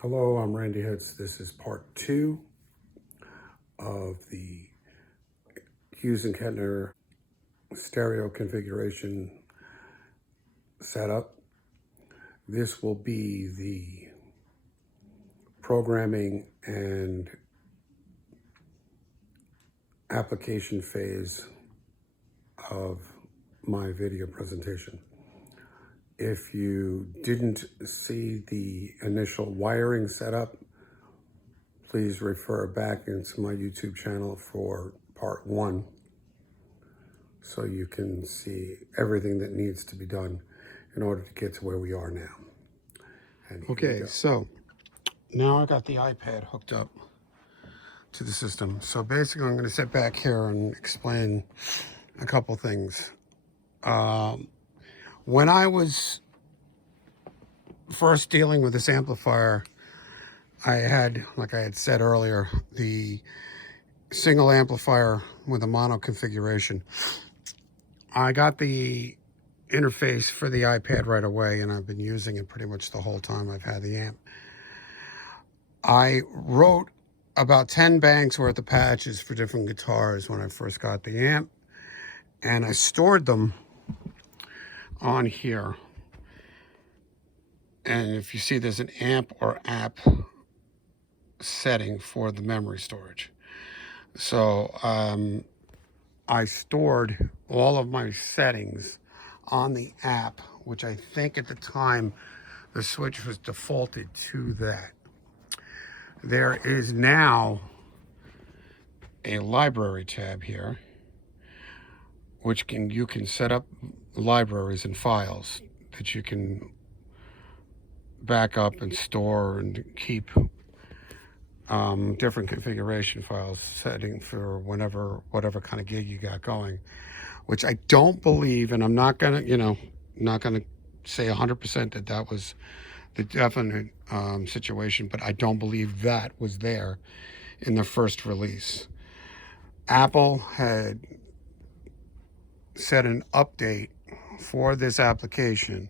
Hello, I'm Randy Hoods. This is part 2 of the Hughes and Kettner stereo configuration setup. This will be the programming and application phase of my video presentation. If you didn't see the initial wiring setup, please refer back into my YouTube channel for part 1 so you can see everything that needs to be done in order to get to where we are now. Okay, so now I got the iPad hooked up to the system. So basically I'm going to sit back here and explain a couple things. When I was first dealing with this amplifier, I had, like I had said earlier, the single amplifier with a mono configuration. I got the interface for the iPad right away, and I've been using it pretty much the whole time I've had the amp. I wrote about 10 banks worth of patches for different guitars when I first got the amp, and I stored them on here. And if you see, there's an amp or app setting for the memory storage. So I stored all of my settings on the app, which I think at the time the switch was defaulted to that. There is now a library tab here, which you can set up libraries and files that you can back up and store and keep different configuration files setting for whatever kind of gig you got going, which I don't believe, and I'm not gonna, not gonna say 100% that was the definite situation, but I don't believe that was there in the first release. Apple had set an update for this application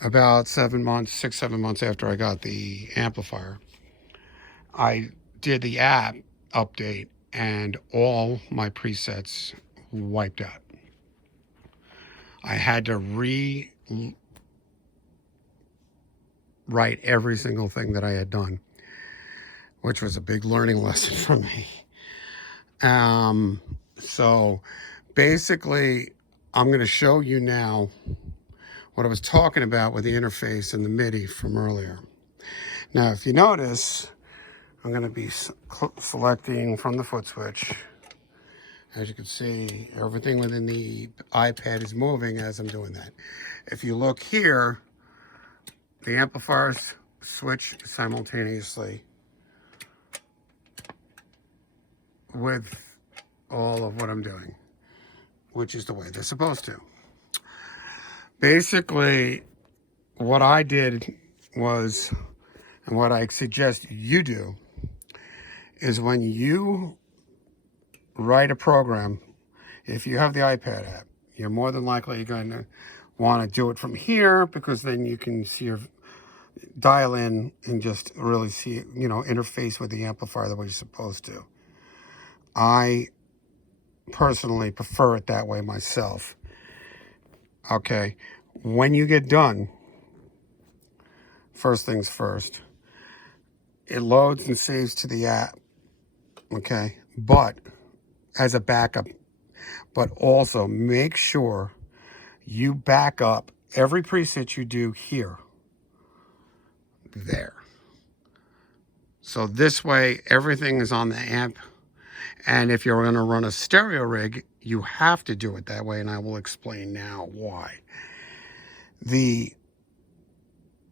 about 7 months, 6-7 months after I got the amplifier. I did the app update and all my presets wiped out. I had to rewrite every single thing that I had done, which was a big learning lesson for me. So basically, I'm going to show you now what I was talking about with the interface and the MIDI from earlier. Now, if you notice, I'm going to be selecting from the foot switch. As you can see, everything within the iPad is moving as I'm doing that. If you look here, the amplifiers switch simultaneously with all of what I'm doing, which is the way they're supposed to. Basically, what I did was, and what I suggest you do, is when you write a program, if you have the iPad app, you're more than likely going to want to do it from here, because then you can see your dial in and just really see, interface with the amplifier the way you're supposed to. I personally prefer it that way myself. Okay, when you get done, first things first, it loads and saves to the app, okay, but as a backup. But also make sure you back up every preset you do here, there. So this way, everything is on the amp. And if you're going to run a stereo rig, you have to do it that way, and I will explain now why.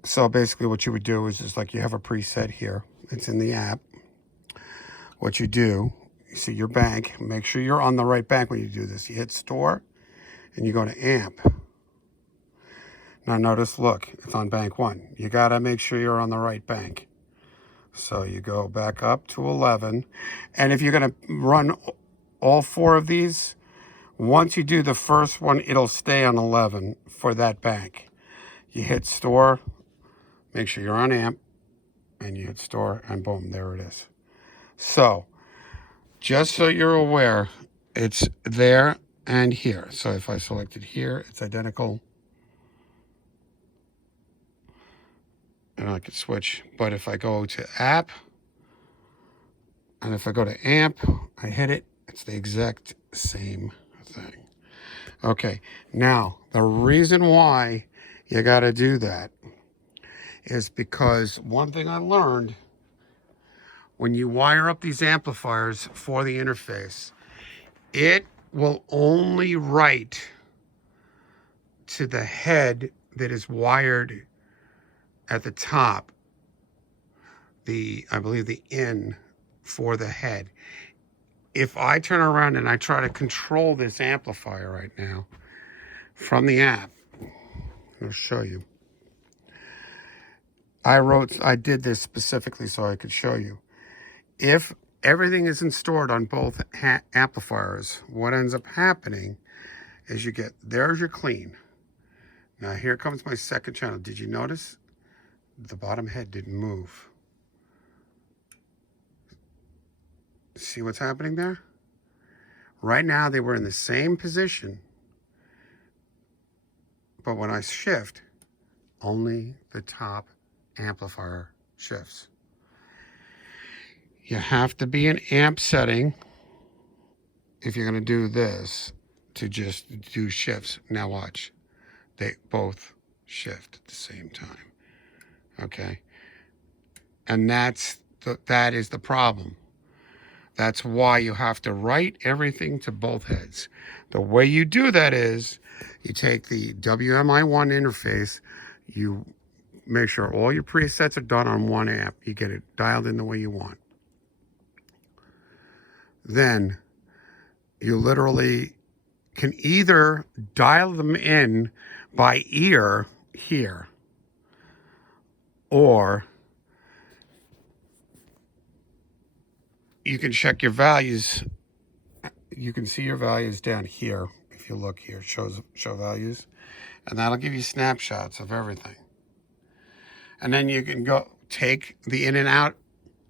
So basically what you would do is just like you have a preset here. It's in the app. What you do, you see your bank. Make sure you're on the right bank when you do this. You hit store, and you go to amp. Now notice, look, it's on bank 1. You got to make sure you're on the right bank. So you go back up to 11. And if you're going to run all 4 of these, once you do the first one, it'll stay on 11 for that bank. You hit store, make sure you're on amp, and you hit store, and boom, there it is. So just so you're aware, it's there and here. So if I select it here, it's identical. And I could switch. But if I go to app, and if I go to amp, I hit it, it's the exact same thing. Okay, now the reason why you got to do that is because one thing I learned, when you wire up these amplifiers for the interface, it will only write to the head that is wired at the top, I believe the in for the head. If I turn around and I try to control this amplifier right now from the app, I'll show you. I did this specifically so I could show you. If everything isn't stored on both amplifiers, what ends up happening is there's your clean. Now here comes my second channel. Did you notice the bottom head didn't move? See what's happening there? Right now they were in the same position, but when I shift, only the top amplifier shifts. You have to be in amp setting if you're going to do this, to just do shifts. Now watch, they both shift at the same time. Okay, and that is the problem. That's why you have to write everything to both heads. The way you do that is you take the WMI1 interface, you make sure all your presets are done on one amp. You get it dialed in the way you want. Then you literally can either dial them in by ear here, or you can check your values. You can see your values down here. If you look here, show values, and that'll give you snapshots of everything. And then you can go take the in and out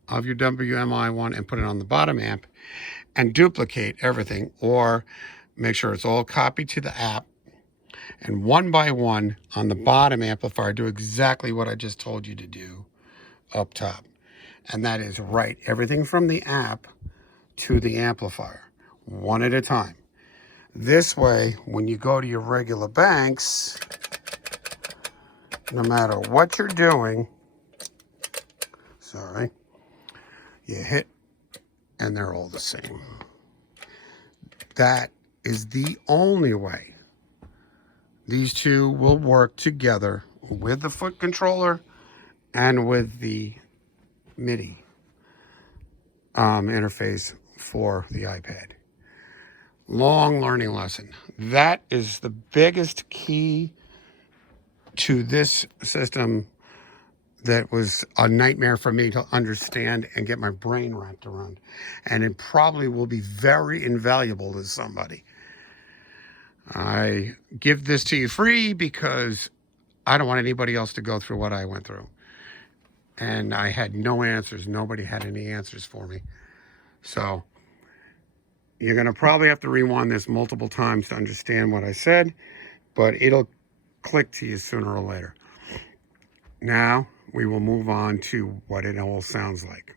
of your WMI1 and put it on the bottom amp and duplicate everything, or make sure it's all copied to the app, and one by one on the bottom amplifier do exactly what I just told you to do up top. And that is write everything from the app to the amplifier, one at a time. This way, when you go to your regular banks, no matter what you're doing, you hit and they're all the same. That is the only way these two will work together, with the foot controller and with the MIDI interface for the iPad. Long learning lesson. That is the biggest key to this system that was a nightmare for me to understand and get my brain wrapped around. And it probably will be very invaluable to somebody. I give this to you free because I don't want anybody else to go through what I went through. And I had no answers. Nobody had any answers for me. So you're going to probably have to rewind this multiple times to understand what I said, but it'll click to you sooner or later. Now we will move on to what it all sounds like.